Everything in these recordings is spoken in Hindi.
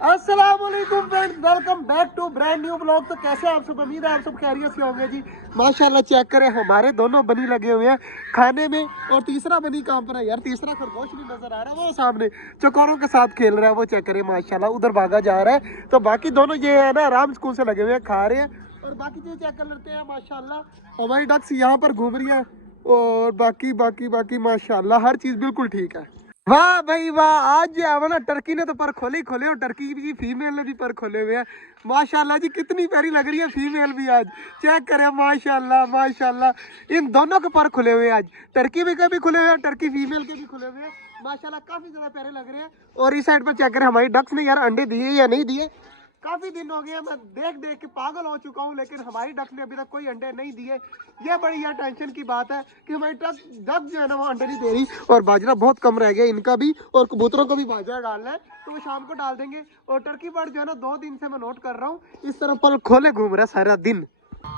अस्सलाम वालेकुम friends, welcome back to brand new blog. तो कैसे आप सब, उम्मीद है आप सब खैरियत से होंगे जी। माशाल्लाह चेक करें, हमारे दोनों बनी लगे हुए हैं खाने में और तीसरा बनी काम पर है यार। तीसरा खरगोश नहीं नजर आ रहा है, वो सामने चकोरों के साथ खेल रहा है, वो चेक करें माशाल्लाह उधर भागा जा रहा है। तो बाकी दोनों ये है ना आराम स्कूल से लगे हुए हैं, खा रहे हैं। और बाकी चीज चेक कर लेते हैं। माशाल्लाह हमारी डक्स यहाँ पर घूम रही है और बाकी बाकी बाकी माशाल्लाह हर चीज बिल्कुल ठीक है। वाह भाई वाह, आज जो है ना टर्की ने तो पर खोले ही खोले और टर्की की फीमेल ने भी पर खोले हुए हैं। माशाल्लाह जी कितनी प्यारी लग रही है फीमेल भी आज। चेक करें माशाल्लाह माशाल्लाह, इन दोनों के पर खुले हुए हैं आज। टर्की भी के भी खुले हुए हैं, टर्की फीमेल के भी खुले हुए हैं। माशाल्लाह काफी ज्यादा प्यारे लग रहे हैं। और इस साइड पर चेक करें हमारी डक्स ने यार अंडे दिए या नहीं दिए। काफी दिन हो गए, मैं देख देख के पागल हो चुका हूँ, लेकिन हमारी डक ने अभी तक कोई अंडे नहीं दिए। ये बड़ी यार टेंशन की बात है कि हमारी डक जो है ना वो अंडे नहीं दे रही। और बाजरा बहुत कम रह गया इनका भी, और कबूतरों को भी बाजरा डालना है तो वो शाम को डाल देंगे। और टर्की बर्ड जो है ना 2 दिन से मैं नोट कर रहा हूँ इस तरह पर खोले घूम रहा है सारा दिन।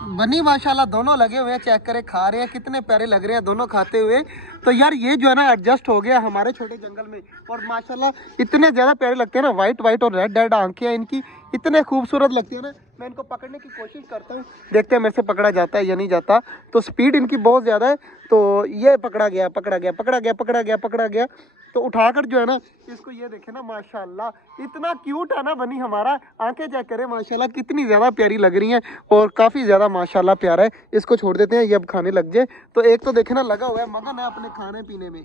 बनी माशाल्लाह दोनों लगे हुए हैं, चेक करें खा रहे हैं, कितने प्यारे लग रहे हैं दोनों खाते हुए। तो यार ये जो है ना एडजस्ट हो गया हमारे छोटे जंगल में। और माशाल्लाह इतने ज्यादा प्यारे लगते हैं ना, वाइट वाइट और रेड रेड आंखें हैं इनकी, इतने खूबसूरत लगती है ना। मैं इनको पकड़ने की कोशिश करता हूँ, देखते हैं मेरे से पकड़ा जाता है या नहीं जाता। तो स्पीड इनकी बहुत ज्यादा है। तो ये पकड़ा गया पकड़ा गया पकड़ा गया पकड़ा गया पकड़ा गया। तो उठाकर जो है ना इसको, ये देखे ना माशाल्लाह इतना क्यूट है ना बनी हमारा। आंखें चेक करें माशाल्लाह कितनी ज्यादा प्यारी लग रही हैं और काफी ज्यादा माशाल्लाह प्यारा है। इसको छोड़ देते हैं, ये अब खाने लग जाए। तो एक तो देखे ना लगा हुआ है, मगन है अपने खाने पीने में।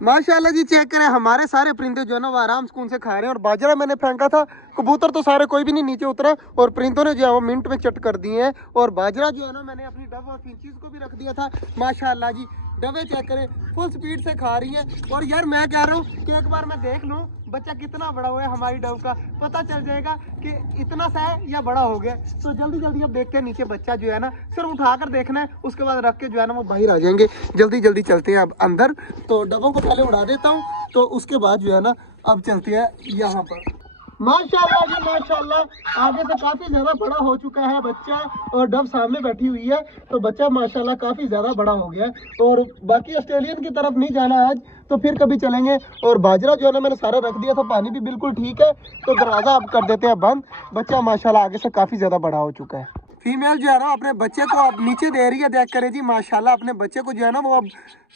माशाल्लाह जी चेक करें हमारे सारे परिंदे जो है ना वो आराम सुकून से खा रहे हैं। और बाजरा मैंने फेंका था, कबूतर तो सारे कोई भी नहीं नीचे उतरा, और परिंदों ने जो है वो मिनट में चट कर दिए हैं। और बाजरा जो है ना मैंने अपनी डब और फिंचीज को भी रख दिया था। माशाल्लाह जी डबे चेक करें फुल स्पीड से खा रही हैं। और यार मैं कह रहा हूँ कि एक बार मैं देख लूँ बच्चा कितना बड़ा हुआ है हमारी डब का, पता चल जाएगा कि इतना सा है या बड़ा हो गया। तो जल्दी जल्दी अब देखते हैं नीचे बच्चा जो है ना सिर्फ उठाकर देखना है, उसके बाद रख के जो है ना वो बाहर आ जाएंगे। जल्दी जल्दी चलते हैं अब अंदर। तो डब्बों को पहले उड़ा देता हूँ, तो उसके बाद जो है ना अब चलते हैं यहाँ पर। माशाल्लाह जी माशाल्लाह आगे से काफी ज्यादा बड़ा हो चुका है बच्चा, और डब सामने बैठी हुई है। तो बच्चा माशाल्लाह काफी ज्यादा बड़ा हो गया है। और बाकी ऑस्ट्रेलियन की तरफ नहीं जाना आज, तो फिर कभी चलेंगे। और बाजरा जो है ना मैंने सारा रख दिया था, पानी भी बिल्कुल ठीक है। तो दरवाजा अब कर देते हैं बंद। बच्चा माशाल्लाह आगे से काफी ज्यादा बड़ा हो चुका है। फीमेल जो है ना अपने बच्चे को अब नीचे दे रही है, देख करे जी माशाल्लाह अपने बच्चे को जो है ना वो अब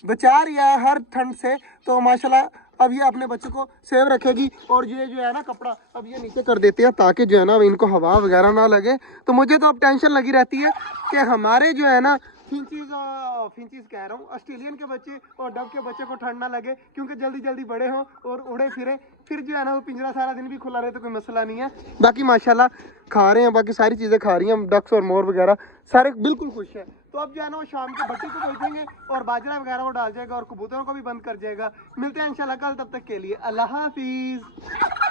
बचा रही है हर ठंड से। तो माशाल्लाह अब ये अपने बच्चे को सेव रखेगी। और ये जो है ना कपड़ा अब ये नीचे कर देते हैं ताकि जो है ना इनको हवा वगैरह ना लगे। तो मुझे तो अब टेंशन लगी रहती है कि हमारे जो है ना फिंचीज कह रहा हूँ ऑस्ट्रेलियन के बच्चे और डब के बच्चे को ठंड ना लगे, क्योंकि जल्दी जल्दी बड़े हों और उड़े फिरे। फिर जो है ना वो पिंजरा सारा दिन भी खुला रहे तो कोई मसला नहीं है। बाकी माशाल्लाह खा रहे हैं, बाकी सारी चीज़ें खा रही हैं, डक्स और मोर वगैरह सारे बिल्कुल खुश हैं। तो अब जो है ना वो शाम को भट्टी को भेजेंगे और बाजरा वगैरह वो डाल जाएगा और कबूतरों को भी बंद कर जाएगा। मिलते हैं इंशाल्लाह कल, तब तक के लिए अल्लाह हाफिज़।